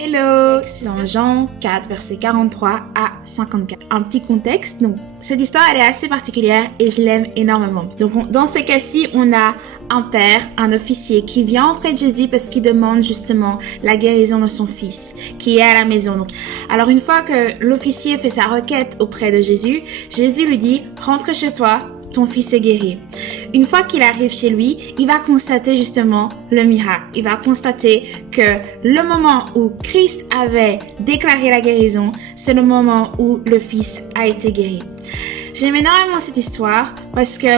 Hello, c'est dans Jean 4, verset 43 à 54. Un petit contexte, donc cette histoire elle est assez particulière et je l'aime énormément. Donc dans ce cas-ci, on a un père, un officier qui vient auprès de Jésus parce qu'il demande justement la guérison de son fils qui est à la maison. Donc, alors une fois que l'officier fait sa requête auprès de Jésus, Jésus lui dit « Rentre chez toi, ton fils est guéri ». Une fois qu'il arrive chez lui, il va constater justement le miracle. Il va constater que le moment où Christ avait déclaré la guérison, c'est le moment où le fils a été guéri. J'aime énormément cette histoire parce que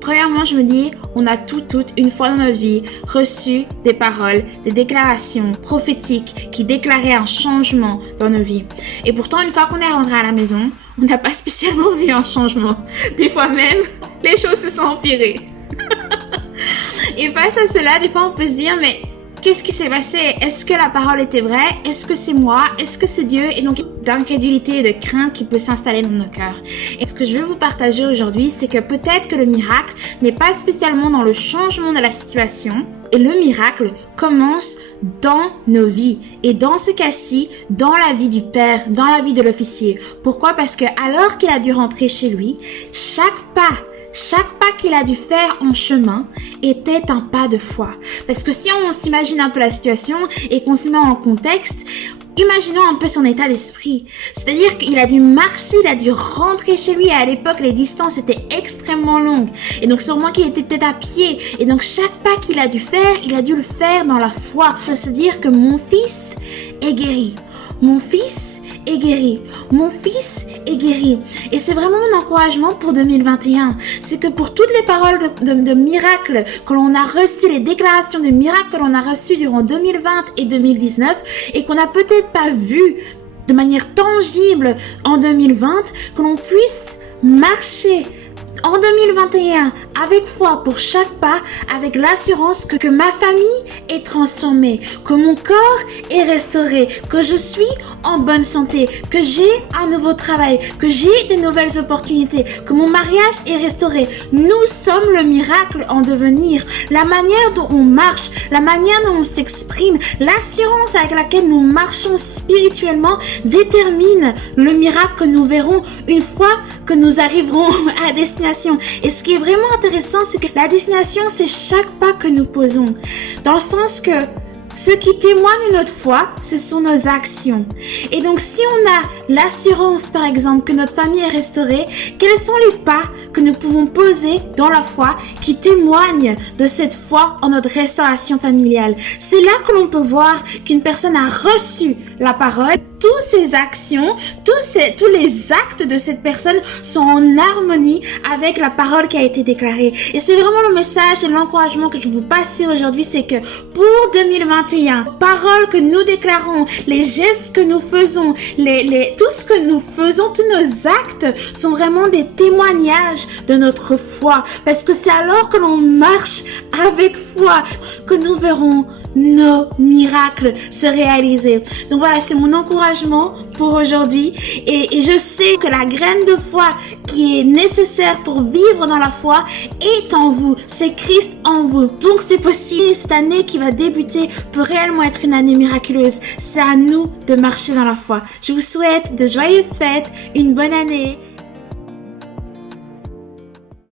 premièrement, je me dis, on a toutes, une fois dans notre vie, reçu des paroles, des déclarations prophétiques qui déclaraient un changement dans nos vies. Et pourtant, une fois qu'on est rentré à la maison, on n'a pas spécialement vu un changement. Des fois même, les choses se sont empirées. Et face à cela, des fois, on peut se dire, mais qu'est-ce qui s'est passé? Est-ce que la parole était vraie? Est-ce que c'est moi? Est-ce que c'est Dieu? Et donc, d'incrédulité et de crainte qui peut s'installer dans nos cœurs. Et ce que je veux vous partager aujourd'hui, c'est que peut-être que le miracle n'est pas spécialement dans le changement de la situation, et le miracle commence dans nos vies. Et dans ce cas-ci, dans la vie du père, dans la vie de l'officier. Pourquoi? Parce que alors qu'il a dû rentrer chez lui, chaque pas qu'il a dû faire en chemin était un pas de foi. Parce que si on s'imagine un peu la situation et qu'on se met en contexte, imaginons un peu son état d'esprit. C'est-à-dire qu'il a dû marcher, il a dû rentrer chez lui. Et à l'époque, les distances étaient extrêmement longues. Et donc, sûrement qu'il était peut-être à pied. Et donc, chaque pas qu'il a dû faire, il a dû le faire dans la foi. De se dire que mon fils est guéri. Mon fils est guéri. Mon fils est guéri. Et c'est vraiment mon encouragement pour 2021. C'est que pour toutes les paroles de miracles que l'on a reçues, les déclarations de miracles que l'on a reçues durant 2020 et 2019 et qu'on n'a peut-être pas vues de manière tangible en 2020, que l'on puisse marcher en 2021, avec foi pour chaque pas, avec l'assurance que ma famille est transformée, que mon corps est restauré, que je suis en bonne santé, que j'ai un nouveau travail, que j'ai des nouvelles opportunités, que mon mariage est restauré. Nous sommes le miracle en devenir. La manière dont on marche, la manière dont on s'exprime, l'assurance avec laquelle nous marchons spirituellement détermine le miracle que nous verrons une fois que nous arriverons à destination. Et ce qui est vraiment intéressant, c'est que la destination, c'est chaque pas que nous posons. Dans le sens que ce qui témoigne de notre foi, ce sont nos actions. Et donc, si on a l'assurance, par exemple, que notre famille est restaurée, quels sont les pas que nous pouvons poser dans la foi qui témoignent de cette foi en notre restauration familiale? C'est là que l'on peut voir qu'une personne a reçu la parole. Toutes ces actions, tous les actes de cette personne sont en harmonie avec la parole qui a été déclarée. Et c'est vraiment le message et l'encouragement que je vous passe aujourd'hui, c'est que pour 2021, paroles que nous déclarons, les gestes que nous faisons, tout ce que nous faisons, tous nos actes sont vraiment des témoignages de notre foi. Parce que c'est alors que l'on marche avec foi que nous verrons nos miracles se réaliser. Donc voilà, c'est mon encouragement pour aujourd'hui. Et je sais que la graine de foi qui est nécessaire pour vivre dans la foi est en vous. C'est Christ en vous. Donc c'est possible. Cette année qui va débuter peut réellement être une année miraculeuse. C'est à nous de marcher dans la foi. Je vous souhaite de joyeuses fêtes, une bonne année.